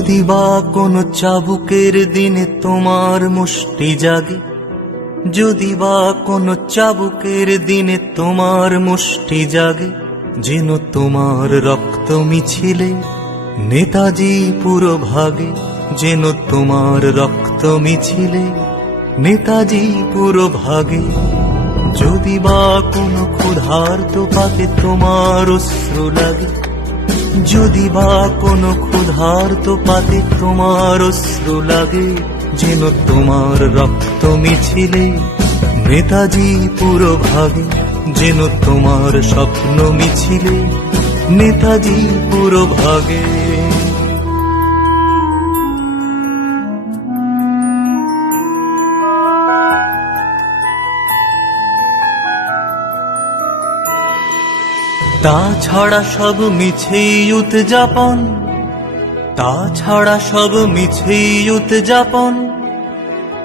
যদি বা কোনো চাবুকের দিনে তোমার মুষ্টি জাগে, যদি বা কোনো চাবুকের দিনে তোমার মুষ্টি জাগে, যেন তোমার রক্ত মিছিলে নেতাজি পুরো ভাগে, যেন তোমার রক্ত মিছিলে নেতাজি পুরো ভাগে। যদি বা কোনো ক্ষুধার্ত পাতে তোমার অশ্রু লাগে, যদি বা কোনো ক্ষুধার্ত পাতে তোমার অশ্রু লাগে, যেন তোমার রক্ত মিছিলে নেতাজি পুরো ভাগে, যেন তোমার স্বপ্ন মিছিলে নেতাজি পুরো ভাগে। তাছাড়া সব মিছেই উদযাপন, তাছাড়া সব মিছেই উদযাপন,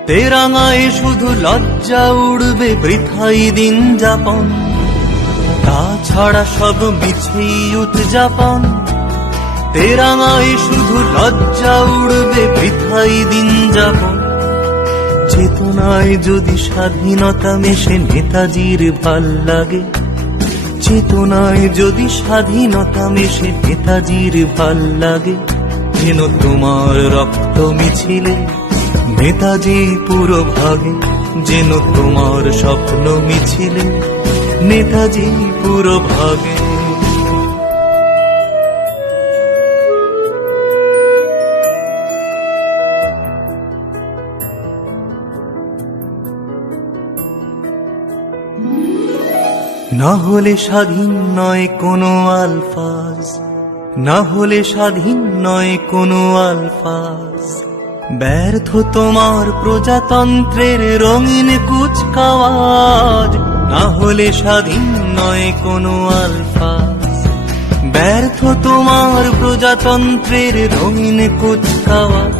তেরাঙায় শুধু লজ্জা উড়বে বৃথাই দিন যাপন। তাছাড়া সব মিছেই উদযাপন, তেরাঙায় শুধু লজ্জা উড়বে বৃথাই দিন যাপন। চেতনায় যদি স্বাধীনতা মেশে নেতাজির ভাল লাগে, চেতনায় যদি স্বাধীনতা মেশে নেতাজির ভাল লাগে, যেন তোমার রক্ত মিছিলে নেতাজি পুরো ভাগে, যেন তোমার স্বপ্ন মিছিলে নেতাজি পুরো ভাগে। না হলে স্বাধীন নয় কোনো আলফাজ, না হলে স্বাধীন নয় কোনো আলফাজ, ব্যর্থ তোমার প্রজাতন্ত্রের রঙিন কুচকাওয়াজ। না হলে স্বাধীন নয় কোনো আলফাজ, ব্যর্থ তোমার প্রজাতন্ত্রের রঙিন কুচকাওয়াজ।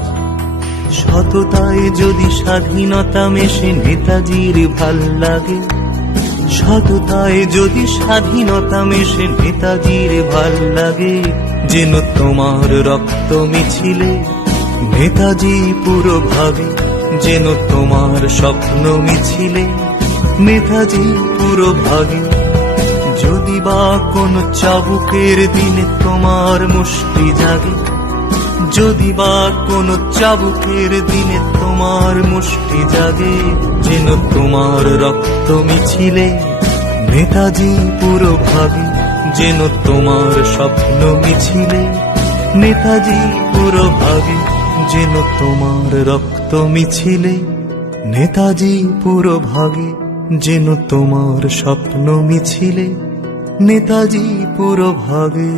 সততায় যদি স্বাধীনতা মেশে নেতাজির ভাল লাগে, সততায় যদি স্বাধীনতা মেশে নেতাজির ভাল লাগে, যেন তোমার রক্ত মিছিলে নেতাজি পুরো ভাগে, যেন তোমার স্বপ্ন মিছিলে নেতাজি পুরো ভাগে। যদি বা কোনো চাবুকের দিনে তোমার মুষ্টি জাগে, যদি বা কোনো চাবুকের দিনে তোমার মুষ্টি জাগে, যেন তোমার রক্ত মিছিলে নেতাজি পুরো ভাগে, যেন তোমার স্বপ্ন মিছিলে নেতাজি পুরো ভাগে, যেন তোমার রক্ত মিছিলে নেতাজি পুরো ভাগে, যেন তোমার স্বপ্ন মিছিলে নেতাজি পুরো ভাগে।